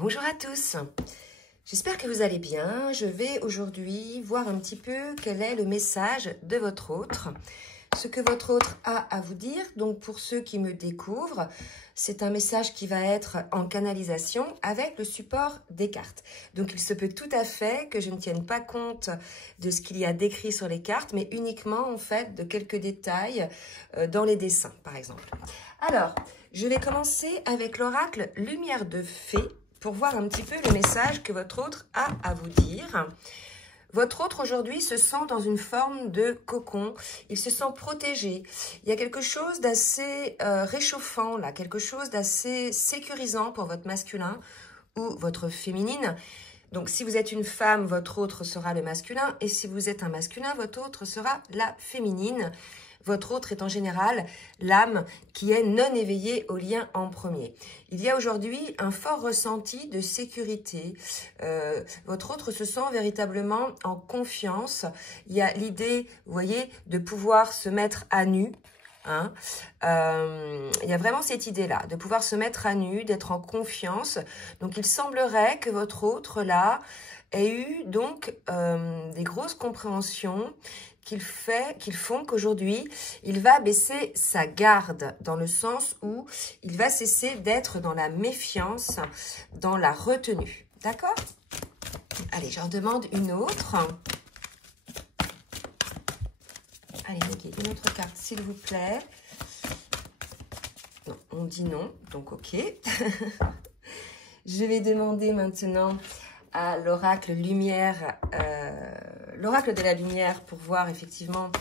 Bonjour à tous, j'espère que vous allez bien. Je vais aujourd'hui voir un petit peu quel est le message de votre autre, ce que votre autre a à vous dire. Donc pour ceux qui me découvrent, c'est un message qui va être en canalisation avec le support des cartes. Donc il se peut tout à fait que je ne tienne pas compte de ce qu'il y a décrit sur les cartes, mais uniquement en fait de quelques détails dans les dessins par exemple. Alors, je vais commencer avec l'oracle Lumière de Fée pour voir un petit peu le message que votre autre a à vous dire. Votre autre aujourd'hui se sent dans une forme de cocon, il se sent protégé. Il y a quelque chose d'assez réchauffant là, quelque chose d'assez sécurisant pour votre masculin ou votre féminine. Donc si vous êtes une femme, votre autre sera le masculin, et si vous êtes un masculin, votre autre sera la féminine. Votre autre est en général l'âme qui est non éveillée au lien en premier. Il y a aujourd'hui un fort ressenti de sécurité. Votre autre se sent véritablement en confiance. Il y a l'idée, vous voyez, de pouvoir se mettre à nu. Il y a vraiment cette idée-là, de pouvoir se mettre à nu, d'être en confiance. Donc il semblerait que votre autre là ait eu donc des grosses compréhensions qui font qu'aujourd'hui, il va baisser sa garde, dans le sens où il va cesser d'être dans la méfiance, dans la retenue. D'accord? Allez, j'en demande une autre. Allez, ok, une autre carte, s'il vous plaît. Non, on dit non, donc ok. Je vais demander maintenant à l'oracle lumière, l'oracle de la lumière, pour voir effectivement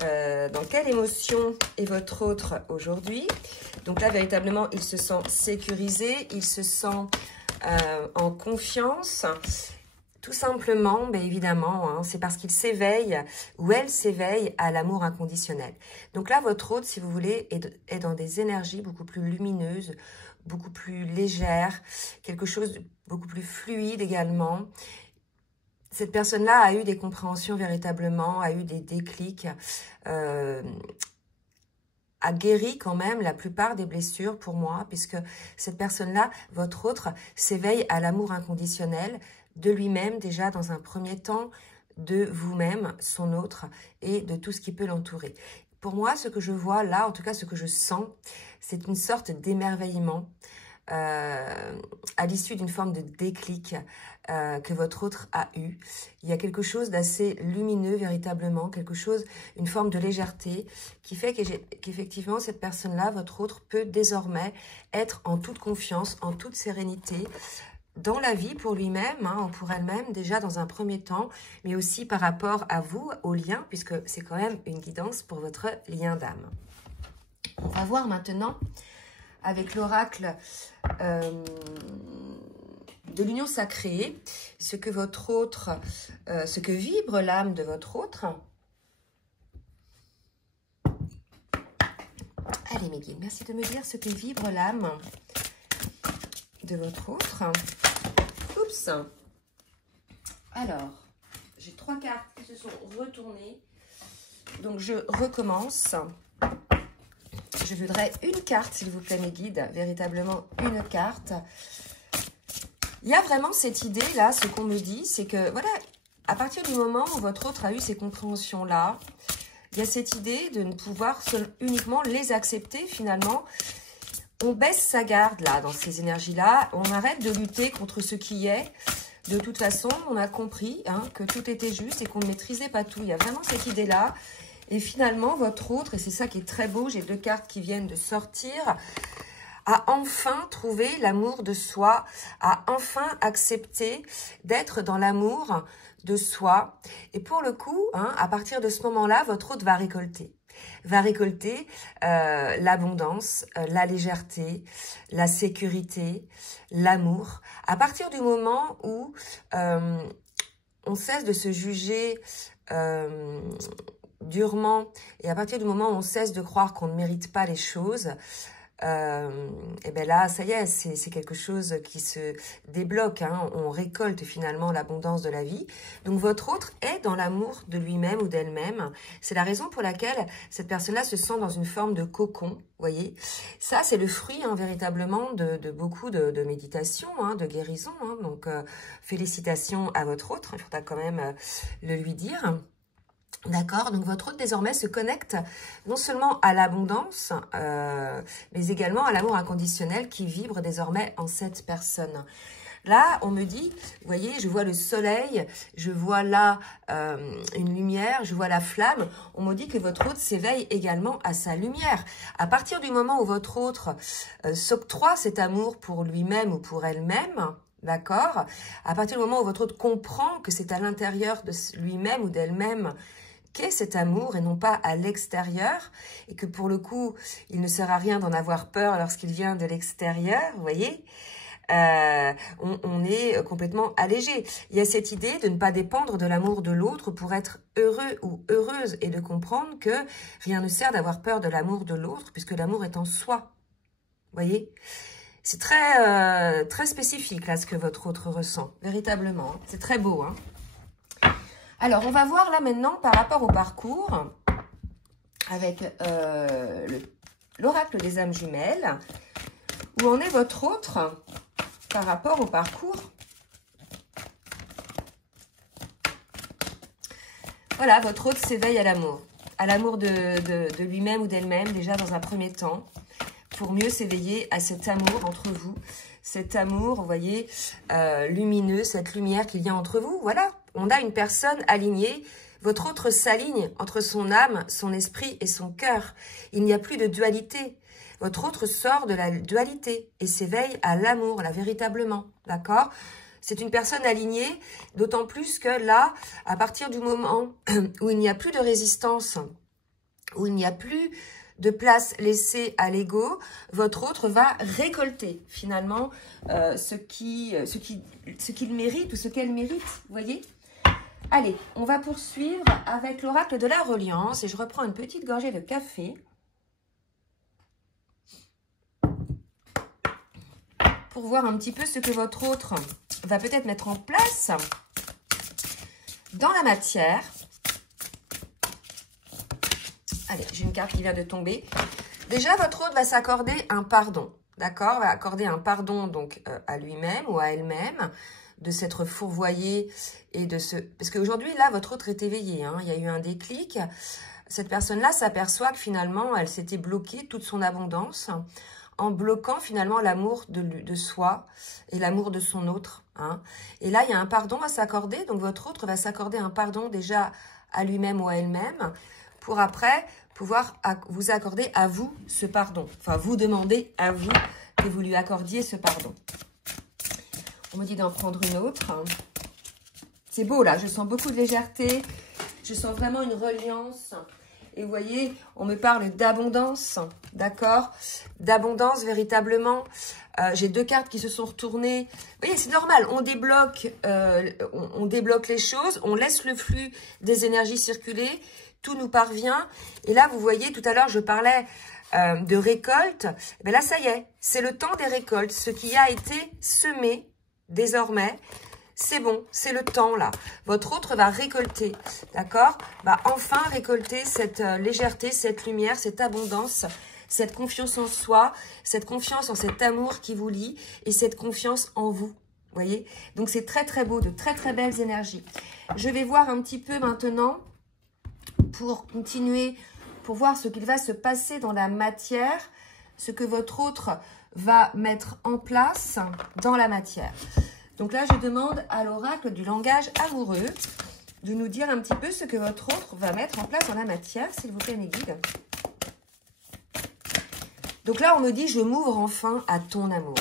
dans quelle émotion est votre autre aujourd'hui. Donc là, véritablement, il se sent sécurisé, il se sent en confiance. Tout simplement, mais évidemment, hein, c'est parce qu'il s'éveille ou elle s'éveille à l'amour inconditionnel. Donc là, votre autre, si vous voulez, est dans des énergies beaucoup plus lumineuses, beaucoup plus légères, quelque chose de beaucoup plus fluide également. Cette personne-là a eu des compréhensions véritablement, a eu des déclics, a guéri quand même la plupart des blessures pour moi, puisque cette personne-là, votre autre, s'éveille à l'amour inconditionnel de lui-même déjà dans un premier temps, de vous-même, son autre, et de tout ce qui peut l'entourer. Pour moi, ce que je vois là, en tout cas ce que je sens, c'est une sorte d'émerveillement à l'issue d'une forme de déclic que votre autre a eu. Il y a quelque chose d'assez lumineux véritablement, quelque chose, une forme de légèreté qui fait qu'effectivement cette personne-là, votre autre, peut désormais être en toute confiance, en toute sérénité, dans la vie pour lui-même, hein, pour elle-même déjà dans un premier temps, mais aussi par rapport à vous, au lien, puisque c'est quand même une guidance pour votre lien d'âme. On va voir maintenant avec l'oracle de l'union sacrée, ce que votre autre, ce que vibre l'âme de votre autre. Allez mes guides, merci de me dire ce que vibre l'âme de votre autre. Oups. Alors, j'ai 3 cartes qui se sont retournées. Donc, je recommence. Je voudrais une carte, s'il vous plaît, mes guides. Véritablement, une carte. Il y a vraiment cette idée-là, ce qu'on me dit, c'est que, voilà, à partir du moment où votre autre a eu ces compréhensions-là, il y a cette idée de ne pouvoir uniquement les accepter, finalement. On baisse sa garde, là, dans ces énergies-là. On arrête de lutter contre ce qui est. De toute façon, on a compris hein, que tout était juste et qu'on ne maîtrisait pas tout. Il y a vraiment cette idée-là. Et finalement, votre autre, et c'est ça qui est très beau, j'ai 2 cartes qui viennent de sortir, a enfin trouvé l'amour de soi, a enfin accepté d'être dans l'amour de soi. Et pour le coup, hein, à partir de ce moment-là, votre autre va récolter. L'abondance, la légèreté, la sécurité, l'amour. À partir du moment où on cesse de se juger durement, et à partir du moment où on cesse de croire qu'on ne mérite pas les choses, et bien là, ça y est, c'est quelque chose qui se débloque, hein. On récolte finalement l'abondance de la vie. Donc votre autre est dans l'amour de lui-même ou d'elle-même. C'est la raison pour laquelle cette personne-là se sent dans une forme de cocon, voyez. Ça, c'est le fruit, hein, véritablement, de beaucoup de méditation, hein, de guérison. Hein. Donc, félicitations à votre autre, il faudra quand même le lui dire. D'accord, donc votre autre désormais se connecte non seulement à l'abondance, mais également à l'amour inconditionnel qui vibre désormais en cette personne. Là, on me dit, vous voyez, je vois le soleil, je vois là une lumière, je vois la flamme. On me dit que votre autre s'éveille également à sa lumière. À partir du moment où votre autre s'octroie cet amour pour lui-même ou pour elle-même, d'accord, à partir du moment où votre autre comprend que c'est à l'intérieur de lui-même ou d'elle-même qu'est cet amour et non pas à l'extérieur, et que pour le coup, il ne sert à rien d'en avoir peur lorsqu'il vient de l'extérieur, vous voyez, on est complètement allégé. Il y a cette idée de ne pas dépendre de l'amour de l'autre pour être heureux ou heureuse, et de comprendre que rien ne sert d'avoir peur de l'amour de l'autre, puisque l'amour est en soi, vous voyez. C'est très, très spécifique, là, ce que votre autre ressent, véritablement. C'est très beau, hein. Alors, on va voir là maintenant par rapport au parcours avec l'oracle des âmes jumelles. Où en est votre autre par rapport au parcours? Voilà, votre autre s'éveille à l'amour de lui-même ou d'elle-même déjà dans un premier temps, pour mieux s'éveiller à cet amour entre vous, cet amour, vous voyez, lumineux, cette lumière qu'il y a entre vous, voilà. On a une personne alignée, votre autre s'aligne entre son âme, son esprit et son cœur. Il n'y a plus de dualité. Votre autre sort de la dualité et s'éveille à l'amour, là, véritablement, d'accord? C'est une personne alignée, d'autant plus que là, à partir du moment où il n'y a plus de résistance, où il n'y a plus de place laissée à l'ego, votre autre va récolter finalement ce qu'il mérite ou ce qu'elle mérite, vous voyez? Allez, on va poursuivre avec l'oracle de la reliance et je reprends une petite gorgée de café. Pour voir un petit peu ce que votre autre va peut-être mettre en place dans la matière. Allez, j'ai une carte qui vient de tomber. Déjà, votre autre va s'accorder un pardon, d'accord? Va accorder un pardon donc à lui-même ou à elle-même de s'être fourvoyé et de se... Parce qu'aujourd'hui, là, votre autre est éveillé, hein, il y a eu un déclic. Cette personne-là s'aperçoit que finalement, elle s'était bloquée toute son abondance en bloquant finalement l'amour de soi et l'amour de son autre. Hein. Et là, il y a un pardon à s'accorder. Donc, votre autre va s'accorder un pardon déjà à lui-même ou à elle-même pour après pouvoir vous accorder à vous ce pardon. Enfin, vous demander à vous que vous lui accordiez ce pardon. On me dit d'en prendre une autre. C'est beau, là. Je sens beaucoup de légèreté. Je sens vraiment une reliance. Et vous voyez, on me parle d'abondance, d'accord? D'abondance, véritablement. J'ai deux cartes qui se sont retournées. Vous voyez, c'est normal. On débloque les choses. On laisse le flux des énergies circuler. Tout nous parvient. Et là, vous voyez, tout à l'heure, je parlais de récolte. Mais là, ça y est. C'est le temps des récoltes. Ce qui a été semé, désormais, c'est bon, c'est le temps là. Votre autre va récolter, d'accord? Va enfin récolter cette légèreté, cette lumière, cette abondance, cette confiance en soi, cette confiance en cet amour qui vous lie et cette confiance en vous, voyez? Donc c'est très très beau, de très très belles énergies. Je vais voir un petit peu maintenant pour continuer, pour voir ce qu'il va se passer dans la matière, ce que votre autre va mettre en place dans la matière. Donc là, je demande à l'oracle du langage amoureux de nous dire un petit peu ce que votre autre va mettre en place dans la matière, s'il vous plaît, mes guides. Donc là, on me dit, je m'ouvre enfin à ton amour.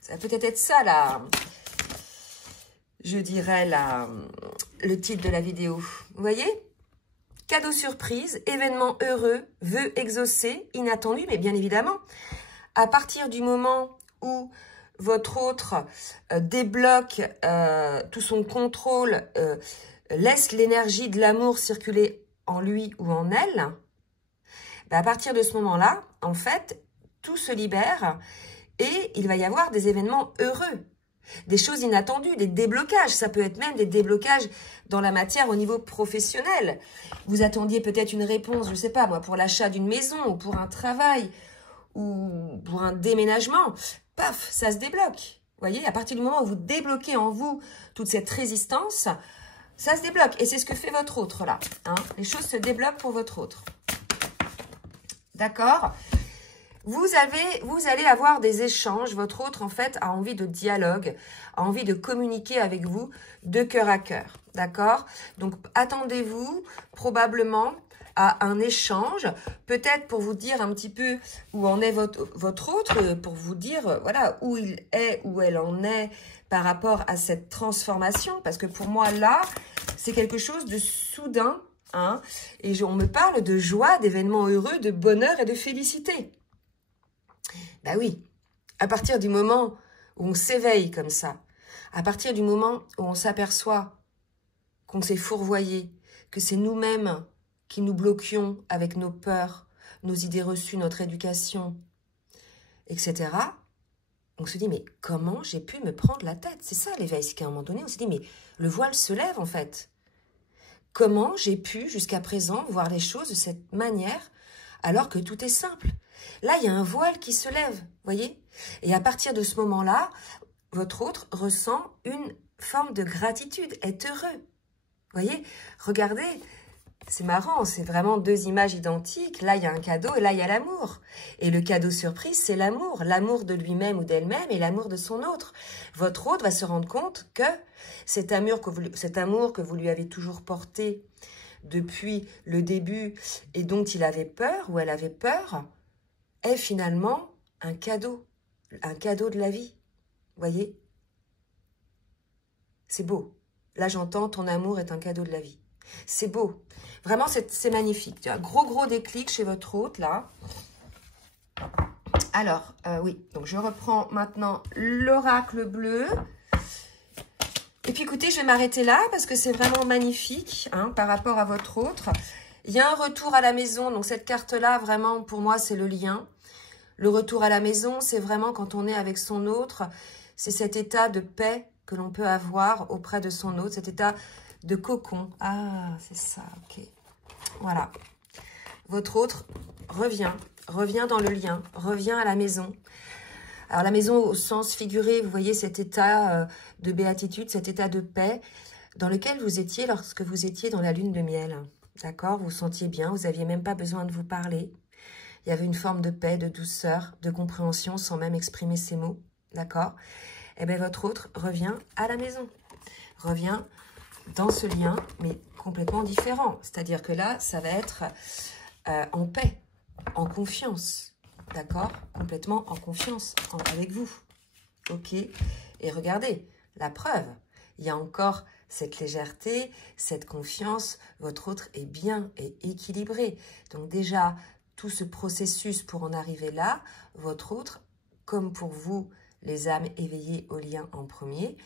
Ça va peut-être être ça, là, je dirais, le titre de la vidéo. Vous voyez? Cadeau surprise, événement heureux, vœu exaucé, inattendu, mais bien évidemment, à partir du moment où votre autre débloque tout son contrôle, laisse l'énergie de l'amour circuler en lui ou en elle, ben à partir de ce moment-là, en fait, tout se libère et il va y avoir des événements heureux, des choses inattendues, des déblocages. Ça peut être même des déblocages dans la matière au niveau professionnel. Vous attendiez peut-être une réponse, je ne sais pas moi, pour l'achat d'une maison ou pour un travail ou pour un déménagement. Paf, ça se débloque. Vous voyez, à partir du moment où vous débloquez en vous toute cette résistance, ça se débloque. Et c'est ce que fait votre autre là. Hein. Les choses se débloquent pour votre autre. D'accord ? Vous allez avoir des échanges. Votre autre, en fait, a envie de dialogue, a envie de communiquer avec vous de cœur à cœur. D'accord? Donc, attendez-vous probablement à un échange, peut-être pour vous dire un petit peu où en est votre autre, pour vous dire, voilà, où il est, où elle en est par rapport à cette transformation. Parce que pour moi, là, c'est quelque chose de soudain, hein, et on me parle de joie, d'événements heureux, de bonheur et de félicité. Ben oui, à partir du moment où on s'éveille comme ça, à partir du moment où on s'aperçoit qu'on s'est fourvoyé, que c'est nous-mêmes qui nous bloquions avec nos peurs, nos idées reçues, notre éducation, etc., on se dit, mais comment j'ai pu me prendre la tête? C'est ça l'éveil, c'est qu'à un moment donné, on se dit, mais le voile se lève en fait. Comment j'ai pu jusqu'à présent voir les choses de cette manière alors que tout est simple? Là, il y a un voile qui se lève, voyez? Et à partir de ce moment-là, votre autre ressent une forme de gratitude, est heureux. Voyez? Regardez, c'est marrant, c'est vraiment deux images identiques. Là, il y a un cadeau et là, il y a l'amour. Et le cadeau surprise, c'est l'amour. L'amour de lui-même ou d'elle-même et l'amour de son autre. Votre autre va se rendre compte que cet amour que vous lui avez toujours porté depuis le début et dont il avait peur ou elle avait peur, est finalement un cadeau de la vie. Voyez? C'est beau. Là, j'entends, ton amour est un cadeau de la vie. C'est beau. Vraiment, c'est magnifique. Un gros déclic chez votre hôte, là. Alors, oui. Donc, je reprends maintenant l'oracle bleu. Et puis, écoutez, je vais m'arrêter là parce que c'est vraiment magnifique, hein, par rapport à votre autre. Il y a un retour à la maison. Donc, cette carte-là, vraiment, pour moi, c'est le lien. Le retour à la maison, c'est vraiment quand on est avec son autre. C'est cet état de paix que l'on peut avoir auprès de son autre. Cet état de cocon. Ah, c'est ça, ok. Voilà. Votre autre revient dans le lien, revient à la maison. Alors, la maison au sens figuré, vous voyez cet état de béatitude, cet état de paix dans lequel vous étiez lorsque vous étiez dans la lune de miel. D'accord? Vous vous sentiez bien, vous n'aviez même pas besoin de vous parler. Il y avait une forme de paix, de douceur, de compréhension sans même exprimer ces mots. D'accord? Eh bien, votre autre revient à la maison. Revient dans ce lien, mais complètement différent. C'est-à-dire que là, ça va être en paix, en confiance. D'accord? Complètement en confiance avec vous. Ok? Et regardez, la preuve. Il y a encore cette légèreté, cette confiance. Votre autre est bien et équilibré. Donc déjà, tout ce processus pour en arriver là, votre autre, comme pour vous, les âmes éveillées au lien en premier,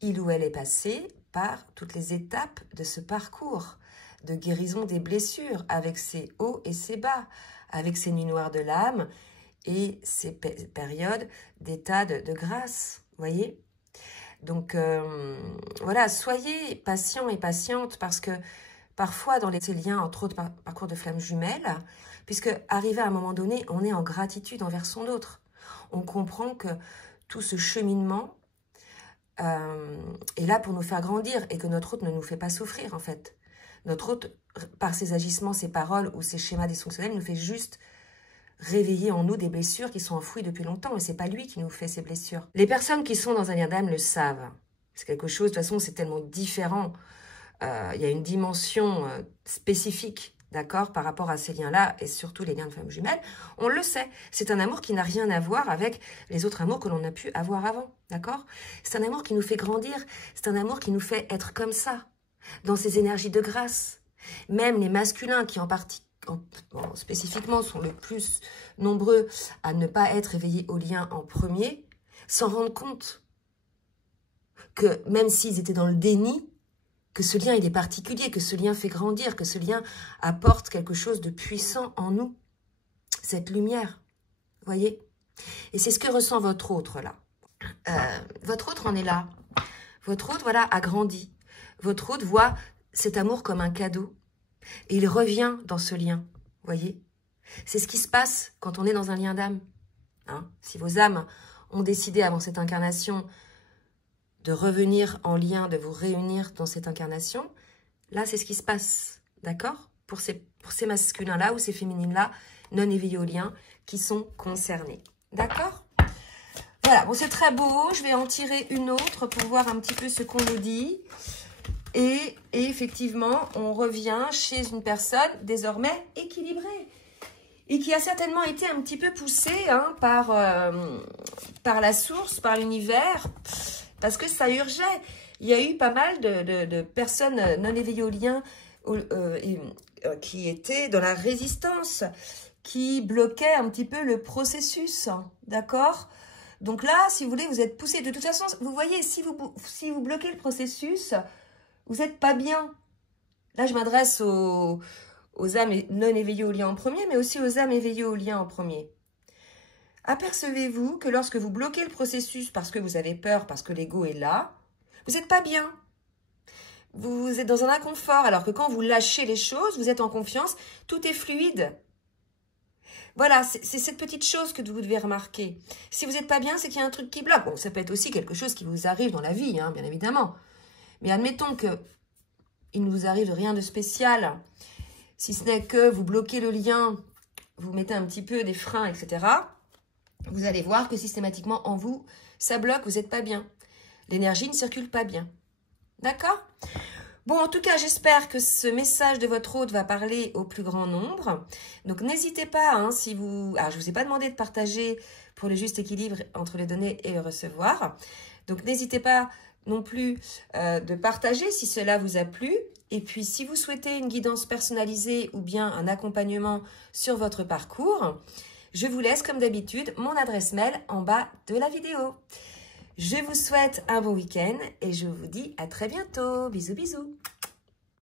il ou elle est passé par toutes les étapes de ce parcours de guérison des blessures, avec ses hauts et ses bas, avec ses nuits noires de l'âme et ces périodes d'état de grâce, voyez? Donc, voilà, soyez patients et patientes parce que parfois, dans ces liens, entre autres parcours de flammes jumelles, puisque arrivé à un moment donné, on est en gratitude envers son autre. On comprend que tout ce cheminement est là pour nous faire grandir et que notre autre ne nous fait pas souffrir, en fait. Notre autre, par ses agissements, ses paroles ou ses schémas dysfonctionnels, nous fait juste réveiller en nous des blessures qui sont enfouies depuis longtemps. Et c'est pas lui qui nous fait ces blessures. Les personnes qui sont dans un lien d'âme le savent. C'est quelque chose, de toute façon, c'est tellement différent. Il y a une dimension spécifique, d'accord, par rapport à ces liens-là, et surtout les liens de flammes jumelles. On le sait. C'est un amour qui n'a rien à voir avec les autres amours que l'on a pu avoir avant, d'accord? C'est un amour qui nous fait grandir. C'est un amour qui nous fait être comme ça, dans ces énergies de grâce. Même les masculins qui spécifiquement sont le plus nombreux à ne pas être éveillés au lien en premier, s'en rendent compte que même s'ils étaient dans le déni, que ce lien il est particulier, que ce lien fait grandir, que ce lien apporte quelque chose de puissant en nous, cette lumière, voyez? Et c'est ce que ressent votre autre, là. Votre autre en est là. Votre autre, voilà, a grandi. Votre autre voit cet amour comme un cadeau. Et il revient dans ce lien, voyez? C'est ce qui se passe quand on est dans un lien d'âme. Hein? Si vos âmes ont décidé avant cette incarnation de revenir en lien, de vous réunir dans cette incarnation, là, c'est ce qui se passe, d'accord? Pour ces masculins-là ou ces féminines-là, non éveillés au lien, qui sont concernés, d'accord? Voilà, bon, c'est très beau. Je vais en tirer une autre pour voir un petit peu ce qu'on nous dit. Et effectivement, on revient chez une personne désormais équilibrée. Et qui a certainement été un petit peu poussée hein, par la source, par l'univers, parce que ça urgeait. Il y a eu pas mal de personnes non éveillées au lien qui étaient dans la résistance, qui bloquaient un petit peu le processus, d'accord? Donc là, si vous voulez, vous êtes poussé. De toute façon, vous voyez, si vous bloquez le processus, vous n'êtes pas bien. Là, je m'adresse aux âmes non éveillées au lien en premier, mais aussi aux âmes éveillées au lien en premier. Apercevez-vous que lorsque vous bloquez le processus parce que vous avez peur, parce que l'ego est là, vous n'êtes pas bien. Vous êtes dans un inconfort, alors que quand vous lâchez les choses, vous êtes en confiance, tout est fluide. Voilà, c'est cette petite chose que vous devez remarquer. Si vous n'êtes pas bien, c'est qu'il y a un truc qui bloque. Bon, ça peut être aussi quelque chose qui vous arrive dans la vie, hein, bien évidemment. Mais admettons qu'il ne vous arrive rien de spécial, si ce n'est que vous bloquez le lien, vous mettez un petit peu des freins, etc., vous allez voir que systématiquement en vous, ça bloque, vous n'êtes pas bien. L'énergie ne circule pas bien. D'accord? Bon, en tout cas, j'espère que ce message de votre hôte va parler au plus grand nombre. Donc, n'hésitez pas, hein, si vous... Alors, je ne vous ai pas demandé de partager pour le juste équilibre entre le donner et le recevoir. Donc, n'hésitez pas non plus de partager si cela vous a plu. Et puis, si vous souhaitez une guidance personnalisée ou bien un accompagnement sur votre parcours, je vous laisse, comme d'habitude, mon adresse mail en bas de la vidéo. Je vous souhaite un bon week-end et je vous dis à très bientôt. Bisous, bisous.